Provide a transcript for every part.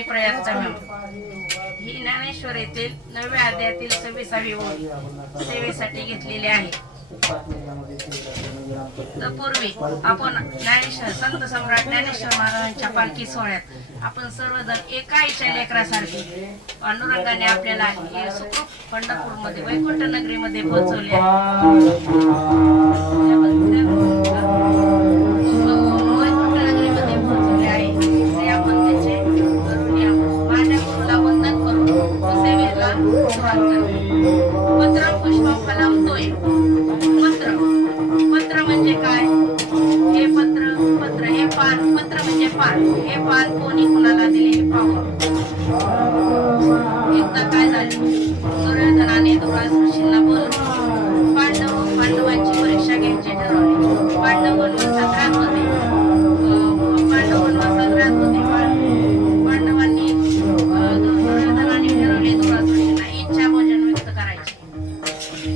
मश्रामी प्रयत्न ही ज्ञानेश्वर येथील नवव्या अध्यायातील सव्वीसावी ओळ सेवेसाठी घेतलेली आहे. तत्पूर्वी आपण ज्ञानेश्वर संत सम्राट ज्ञानेश्वर महाराजांच्या पालखी सोहळ्यात आपण सर्वजण एका आईच्या लेकरासारखे पांडुरंगाने आपल्याला पंढरपूरमध्ये पंढरपूरमध्ये वैकुंठ नगरीमध्ये पोहोचवले आहे. एकदा काय झाले? दुर्योधनाने दुर्वास ऋषींना बोलवलं. पांडव पांडवांची परीक्षा घ्यायची ठरवली. पांडव वनवासात राहत होते. अं, पांडव वनवासात राहत होते. पां- पांडवांनी अं, दुर्योधनाने ठरवले दुर्वास ऋषींना इच्छा भोजन व्यक्त करायचे.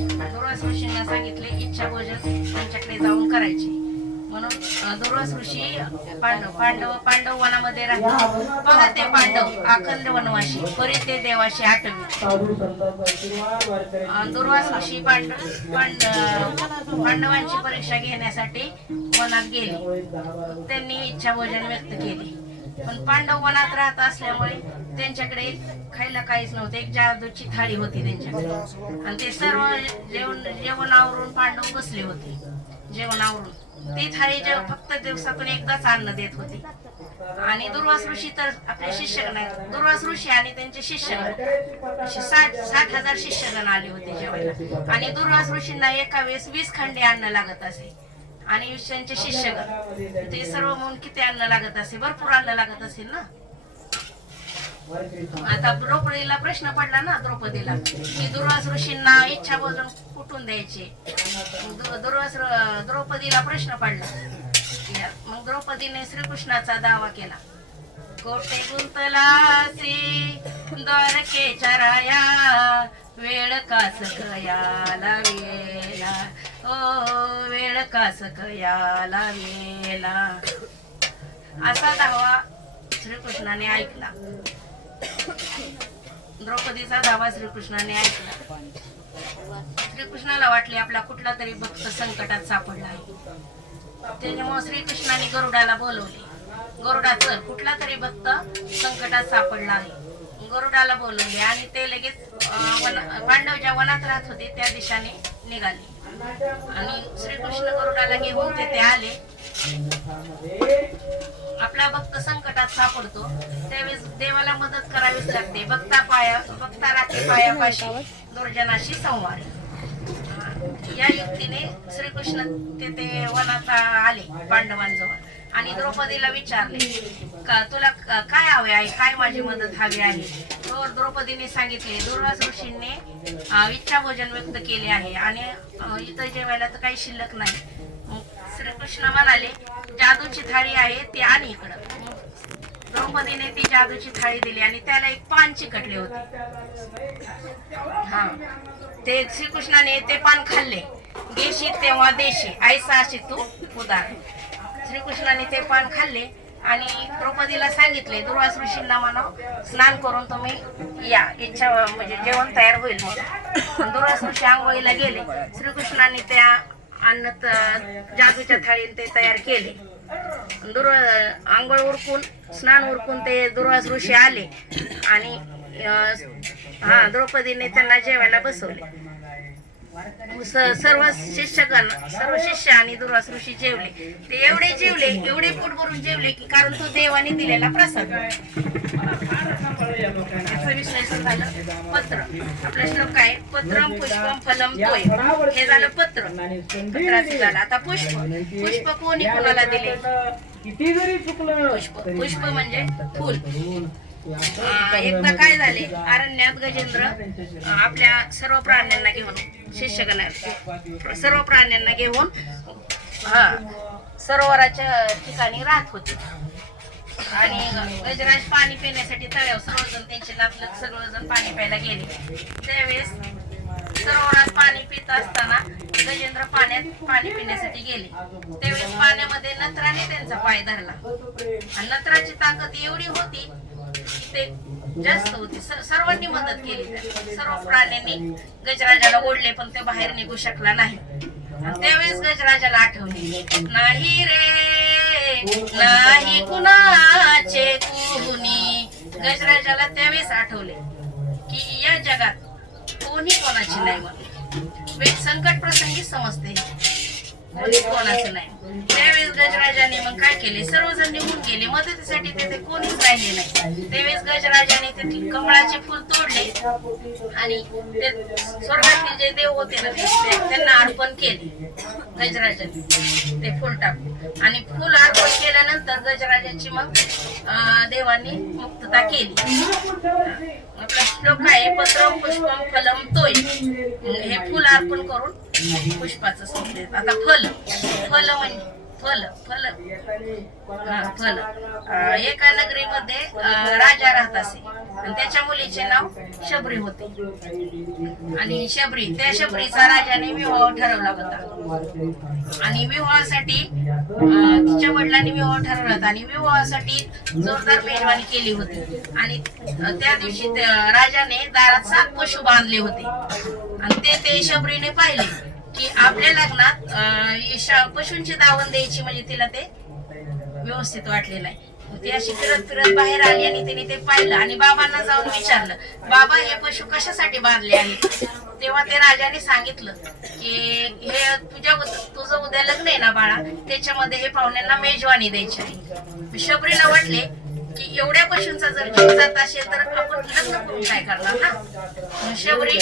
दुर्वास ऋषींना सांगितले इच्छा भोजन त्यांच्याकडे जाऊन करायचे. म्हणून दुर्वास ऋषी पांडव पांडव पांडव वनामध्ये राहतात. ते पांडव अखंड वनवाशी परी ते देवाशी आठवी. अं, दुर्वास ऋषी पांडव पांड पांडवांची परीक्षा घेण्यासाठी वनात गेले. त्यांनी इच्छा भोजन व्यक्त केली. पण पांडव वनात राहत असल्यामुळे त्यांच्याकडे खायला काहीच नव्हतं. एक जादूची थाळी होती त्यांच्याकडे. आणि ते सर्व जेवण जेवणावरून पांडव बसले होते. जेवण आवरून. ती थाळी जे फक्त दिवसातून एकदाच अन्न देत होती. आणि दुर्वास ऋषी तर आपले शिष्यगण आहेत दुर्वास ऋषी आणि त्यांचे शिष्यगण असे साठ साठ हजार शिष्यगण आले होते जेवायला. आणि दुर्वास ऋषींना एका वेळेस वीस खंडे अन्न लागत असे. आणि त्यांचे शिष्यगण ते सर्व म्हणून किती अन्न लागत असे? भरपूर अन्न लागत असेल ना? आता द्रौपदीला प्रश्न पडला ना द्रौपदीला की दुर्वास ऋषींना इच्छा बोलून कुठून द्यायची? दुर्वास द्रौपदीला प्रश्न पडला. द्रौपदीने श्रीकृष्णाचा दावा केला. कोटे गुंतलासी? द्वारके चराया वेळ कास कयाला वेला ओ वेळ कास कयाला वेला असा दावा श्रीकृष्णाने ऐकला. द्रौपदीचा दावा श्रीकृष्णाने ऐकला. श्रीकृष्णाला वाटले आपला कुठला तरी भक्त संकटात सापडला आहे. त्याच्यामुळे श्रीकृष्णाने गरुडाला बोलवले. गरुडा कुठला तरी भक्त संकटात सापडला आहे. गरुडाला बोलवले आणि ते लगेच वन- पांडव ज्या वनात राहत होते त्या दिशाने निघाले. आणि श्रीकृष्ण गरुडाला घेऊन तेथे आले. आपला भक्त संकटात सापडतो. त्यावेळेस देवाला मदत करावीच लागते. भक्ता पाया भक्ता राखी पायापाशी दुर्जनाशी संवाद. या युक्तीने श्रीकृष्ण तेथे वनात आले पांडवांजवळ. आणि द्रौपदीला विचारले का तुला काय हवे आहे? काय माझी मदत हवी आहे? तर द्रौपदीने सांगितले दुर्वास ऋषींनी इच्छा भोजन व्यक्त केले आहे आणि इथं जेवायला तर काही शिल्लक नाही. श्रीकृष्ण म्हणाले जादूची थाळी आहे ती आणि इकडं. द्रौपदीने ती जादूची थाळी दिली आणि त्याला एक पान चिकटले होते. हा. ते श्रीकृष्णाने ते पान खाल्ले. गेशी तेव्हा देशी ऐसा अशी तू उदार. श्रीकृष्णाने ते पान खाल्ले आणि द्रौपदीला सांगितले दुर्वास ऋषींना म्हणा स्नान करून तुम्ही या. इच्छा म्हणजे जेवण तयार होईल म्हणून. दुर्वास ऋषी आंघोळीला गेले. श्रीकृष्णाने त्या अन्न जादूच्या थाळीने ते तयार केले. दुर्वा आंघोळ उरकून स्नान उरकून ते दुर्वास ऋषी आले. आणि हा द्रौपदीने त्यांना जेवायला बसवले. सर्व शिष्यगण सर्व शिष्य आणि दुर्वास ऋषी जेवले. ते एवढे जेवले एवढे पोट भरून जेवले की कारण तो देवाने दिलेला प्रसाद. विश्लेषण झालं. पत्र. आपला श्लोक आहे पत्रम पुष्पम फलम तोय. हे झालं पत्र. पत्राचं झालं. आता पुष्प. पुष्प कोणी कोणाला दिले? पुष्प. पुष्प म्हणजे फुल. एकदा काय झाले? अरण्यात गजेंद्र आपल्या सर्व प्राण्यांना घेऊन शिष्यगणा सर्व प्राण्यांना घेऊन हा सरोवराच्या ठिकाणी राहत होते. आणि गजराज पाणी पिण्यासाठी तळ्यावर सर्वजण त्यांचे नातलग सर्वजण पाणी प्यायला गेले. त्यावेळेस सरोवरात पाणी पित असताना गजेंद्र पाण्यात पाणी पिण्यासाठी गेले. त्यावेळेस पाण्यामध्ये नत्राने त्यांचा पाय धरला. आणि नत्राची ताकद एवढी होती ते जास्त होती. सर्वांनी मदत केली त्याला. सर्व प्राण्यांनी गजराजाला ओढले पण ते बाहेर निघू शकला नाही. त्यावेळेस गजराजाला आठवले नाही रे नाही कुणाचे कुणी. गजराजाला त्यावेळेस आठवले की या जगात कोणी कोणाची नाही म्हणून संकट प्रसंगी समजते. कोणी कोणाचं नाही त्यावेळेस गजराजाने मग काय केले? सर्वजण निघून गेले. मदतीसाठी तिथे कोणीच राहिले नाही. त्यावेळेस गजराजाने तेथील कमळाचे फुल तोडले आणि ते स्वर्गातील जे देव होते ना ते त्यांना अर्पण केले. गजराजाने ते फुल टाकले आणि फुल अर्पण केल्यानंतर गजराजाची मग देवांनी मुक्तता केली. आपला श्लोक आहे पत्र पुष्पम फलम तोय. हे फुल अर्पण करून पुष्पाचं सोडले आता फल. फल म्हणजे फल फल. हा फल. एका नगरीमध्ये राजा राहत असे. आणि त्याच्या मुलीचे नाव शबरी होते. आणि शबरी त्या शबरीचा राजाने विवाह ठरवला होता. आणि विवाहासाठी तिच्या वडिलांनी विवाह ठरवला होता आणि विवाहासाठी जोरदार मेजवानी केली होती. आणि त्या दिवशी राजाने दारात सात पशु बांधले होते. आणि ते ते शबरीने पाहिले. की आपल्या लग्नात अं, पशूंची दावण द्यायची म्हणजे तिला ते व्यवस्थित वाटलेलं आहे. ती अशी फिरत फिरत बाहेर आली आणि तिने ते पाहिलं आणि बाबांना जाऊन विचारलं बाबा हे पशु कशासाठी बांधले आहेत तेव्हा ते राजाने सांगितलं की हे तुझ्या तुझं उद्या लग्न आहे ना बाळा त्याच्यामध्ये हे पाहुण्यांना मेजवानी द्यायची आहे. शबरीला वाटले की एवढ्या पशूंचा जर जीव जात असेल तर आपण लग्न करून काय करणार ना? शबरी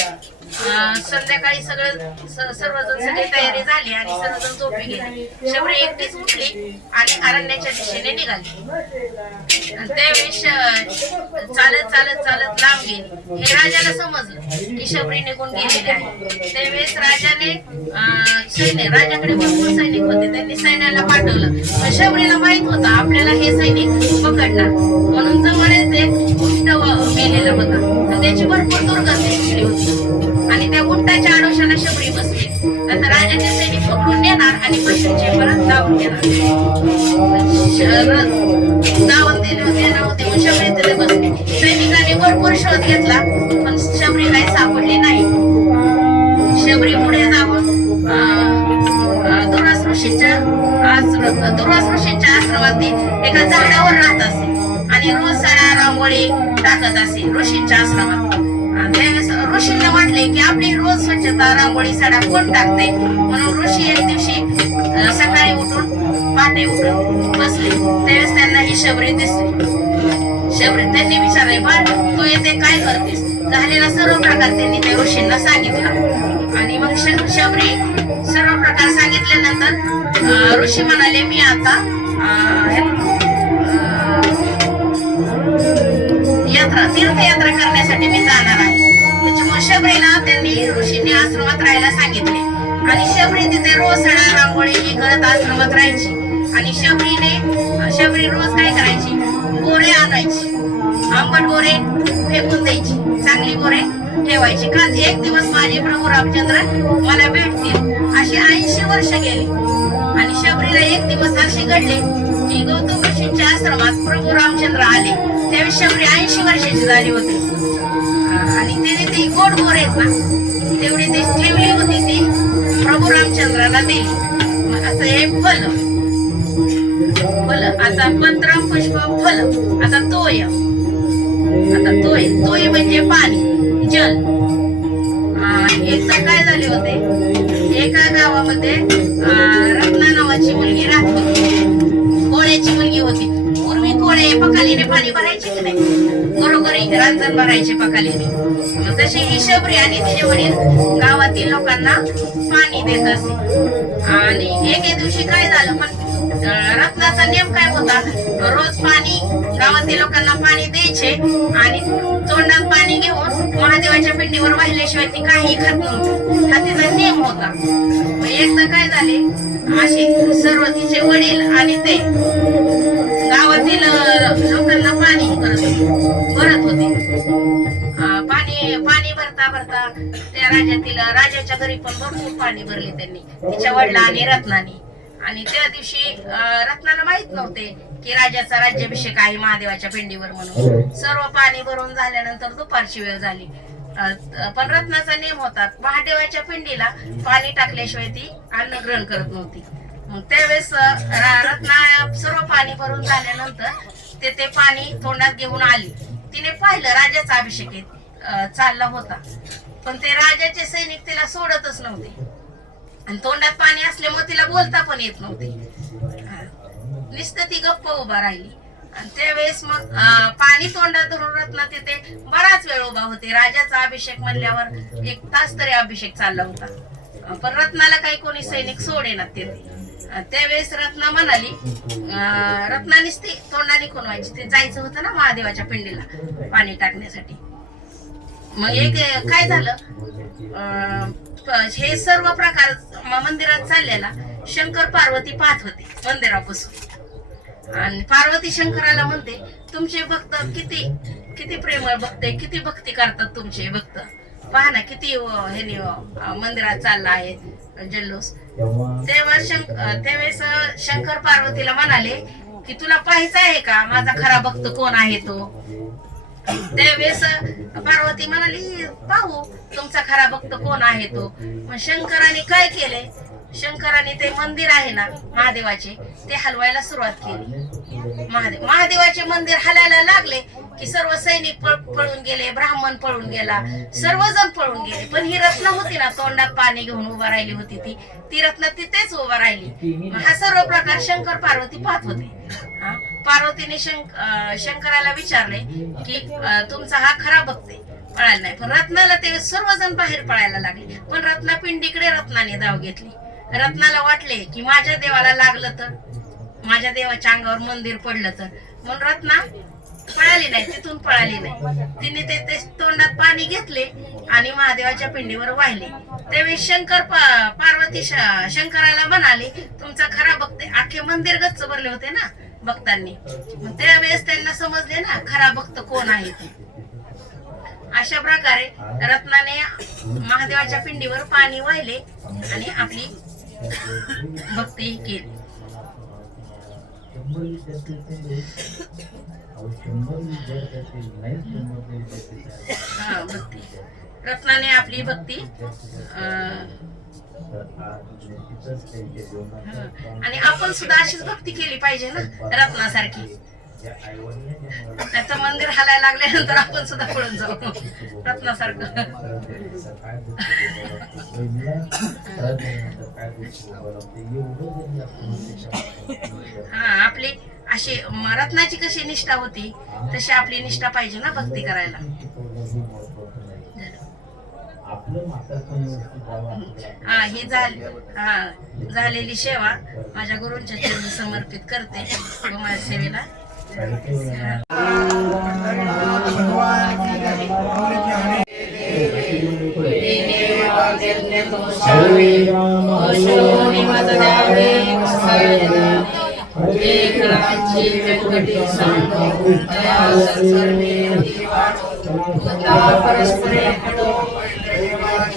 संध्याकाळी सगळं सर्वजण सगळी तयारी झाली आणि सर्वजण झोपी गेले. शेवटी एकटीच उठली आणि अरण्याच्या दिशेने निघाली. आणि त्यावेळी चालत चालत चालत लांब गेली. हे राजाला समजलं की शबरी निघून गेलेली आहे. त्यावेळेस राजाने सैन्य राजाकडे भरपूर सैनिक होते. त्यांनी सैन्याला पाठवलं. शबरीला माहीत होतं आपल्याला हे सैनिक पकडणार. म्हणून जवळच एक उंट व- त्याची भरपूर दुर्गती सुटली होती. आणि त्या उंटाच्या आडोशाला शबरी बसली. आता राजाचे सैनिक पकडून नेणार आणि पशूंचे परत जाऊन देणार शहरात जाऊन दिले होते नव्हते मग शबरी तिथे बसले. सैनिकांनी भरपूर शोध घेतला पण शबरी काही सापडली नाही. शबरी पुढे जाऊन दुरास ऋषीच्या आश्रम दुरास ऋषीच्या आश्रमात एका झाडावर राहत असे. आणि रोज सडा रांगोळी टाकत असे ऋषींच्या आश्रमात ऋषींना वाटले की आपली रोज स्वच्छता रांगोळी सडा कोण टाकते? म्हणून ऋषी एक दिवशी सकाळी उठून पहाटे उठून बसले. त्यावेळेस त्यांना ही शबरी दिसली. शबरी त्यांनी विचारले बाळ तू येते काय करतेस? झालेला सर्व प्रकार त्यांनी त्या ऋषींना सांगितला. आणि मग श- शबरी सर्व प्रकार सांगितल्यानंतर ऋषी म्हणाले मी आता यात्रा तीर्थयात्रा करण्यासाठी मी जाणार आहे. म्हणजे त्याच्यामुळे शबरीला त्यांनी ऋषींनी आश्रमात राहायला सांगितले. आणि शबरी तिथे रोज सडा रांगोळी ही करत आश्रमात राहायची. आणि शबरीने शबरी रोज काय करायची? बोरे आणायची. आंबट बोरे फेकून द्यायची. चांगली बोरे ठेवायची. का एक दिवस माझे प्रभू रामचंद्र मला भेटतील. अशी ऐंशी वर्ष गेली. आणि शबरीला एक दिवस असे घडले की गौतम ऋषींच्या आश्रमात प्रभू रामचंद्र आले. त्या शबरी ऐंशी वर्षाची झाली होती. आणि त्याने ते गोड गोर आहेत ना तेवढी ते ठेवली होती ती प्रभू रामचंद्राला दिली. मग असं हे फल. फल आता पंधरा पुष्प फल. आता तोय. आता तोय. तोय म्हणजे पाणी जल. एकदा काय झाले होते? एका गावामध्ये रत्ना नावाची मुलगी राहत होती. कोण्याची मुलगी होती. पूर्वी पकालीने पाणी भरायचे की नाही. बरोबर रांजण भरायचे पकालीने मग तशी ही शबरी आणि तिचे वडील गावातील लोकांना पाणी देत असे. आणि एके दिवशी काय झालं? पण रत्नाचा नियम काय होता? रोज पाणी गावातील लोकांना पाणी द्यायचे आणि तोंडात पाणी घेऊन महादेवाच्या पिंडीवर वाहिल्याशिवाय ती काही खात नव्हती. हा तिचा नियम होता. एकदा काय झाले? असे सर्व तिचे वडील आणि ते गावातील लोकांना पाणी करत भरत होते. पाणी पाणी भरता भरता त्या राजातील राजाच्या घरी पण भरपूर पाणी भरले त्यांनी. तिच्या वडिला आणि रत्नानी. आणि त्या दिवशी रत्नाला माहीत नव्हते की राजाचा राज्याभिषेक आहे महादेवाच्या पिंडीवर म्हणून. सर्व पाणी भरून झाल्यानंतर दुपारची वेळ झाली. पण रत्नाचा नियम होता महादेवाच्या पिंडीला पाणी टाकल्याशिवाय ती अन्न ग्रहण करत नव्हती. मग त्यावेळेस रत्ना सर्व पाणी भरून झाल्यानंतर ते ते पाणी तोंडात घेऊन आली. तिने पाहिलं राजाचा अभिषेक चालला होता. पण ते राजाचे सैनिक तिला सोडतच नव्हते. आणि तोंडात पाणी असल्यामुळे तिला बोलता पण येत नव्हते. नुसतं ती गप्प उभा राहिली. आणि त्यावेळेस मग पाणी तोंडात धरून रत्ना तिथे बराच वेळ उभा होते. राजाचा अभिषेक म्हणल्यावर एक तास तरी अभिषेक चालला होता. पण रत्नाला काही कोणी सैनिक सोडेनात तिथे त्यावेळेस रत्ना म्हणाली अं, रत्ना नुसती तोंडाने खुणवायची ते जायचं होतं ना महादेवाच्या पिंडीला पाणी टाकण्यासाठी. मग एक काय झालं? हे सर्व प्रकार मंदिरात चाललेला. शंकर पार्वती पाहत होते मंदिरापासून. आणि पार्वती शंकराला म्हणते तुमचे भक्त किती किती प्रेमळ भक्त किती भक्ती करतात तुमचे भक्त? पहा ना किती हे मंदिरात चालला आहे जल्लोष. तेव्हा शंक अं, त्यावेळेस शंकर पार्वतीला म्हणाले की तुला पाहायचं आहे का? माझा खरा भक्त कोण आहे तो? त्यावेळेस पार्वती म्हणाली पाहू तुमचा खरा भक्त कोण आहे तो? मग शंकराने काय केले? शंकराने ते मंदिर आहे ना महादेवाचे ते हलवायला सुरुवात केली. महादेव महादेवाचे मंदिर हलायला लागले की सर्व सैनिक पळून गेले ब्राह्मण पळून गेला सर्वजण पळून गेले. पण ही रत्न होती ना तोंडात पाणी घेऊन उभा राहिली होती ती. ती रत्न तिथेच उभा राहिली. मग हा सर्व प्रकार शंकर पार्वती पाहत होते. हा? पार्वतीने शंक शंकराला विचारले की तुमचा हा खरा भक्त पळायला नाही. पण रत्नाला ते सर्वजण बाहेर पळायला लागले. पण रत्ना पिंडीकडे रत्नाने धाव घेतली. रत्नाला वाटले की माझ्या देवाला लागलं तर? माझ्या देवाच्या अंगावर मंदिर पडलं तर? म्हणून रत्ना पळाली नाही. तिथून पळाली नाही. तिने ते ते तोंडात पाणी घेतले आणि महादेवाच्या पिंडीवर वाहिले. त्यावेळी शंकर पार्वती शंकराला म्हणाले तुमचा खरा भक्त आखे अख्खे मंदिर गच्च भरले होते ना? भक्तांनी मग त्यावेळेस त्यांना समजले ना खरा भक्त कोण आहे ते. अशा प्रकारे रत्नाने महादेवाच्या पिंडीवर पाणी वाहिले आणि आपली भक्ती केली. हा भक्ती. रत्नाने आपली भक्ती अं, आणि आपण सुद्धा अशीच भक्ती केली पाहिजे ना रत्नासारखी. त्याचं मंदिर हलायला लागल्यानंतर आपण सुद्धा पळून जाऊ. रत्नासारखं. हा आपली अशी रत्नाची कशी निष्ठा होती तशी आपली निष्ठा पाहिजे ना भक्ती करायला. हा ही झाली हा झालेली सेवा माझ्या गुरूंच्या चरणी समर्पित करते. व माझ्या सेवेला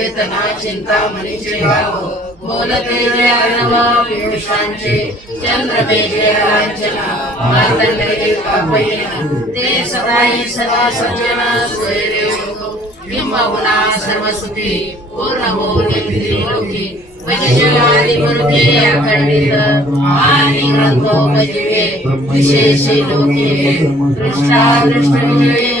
चेतना चिंतामणीचे भाव. बोलते जे अर्णव पियुषांचे. चंद्रमेघे लांछना मार्तंडे ते सदाई सदा सज्जना स्वैरे किंबहुना सर्वसुखी. पूर्ण होऊन लोकी. उपनिषदादी मूर्ती अखंडित आणि विशेषे लोके. दृष्टादृष्ट विजयी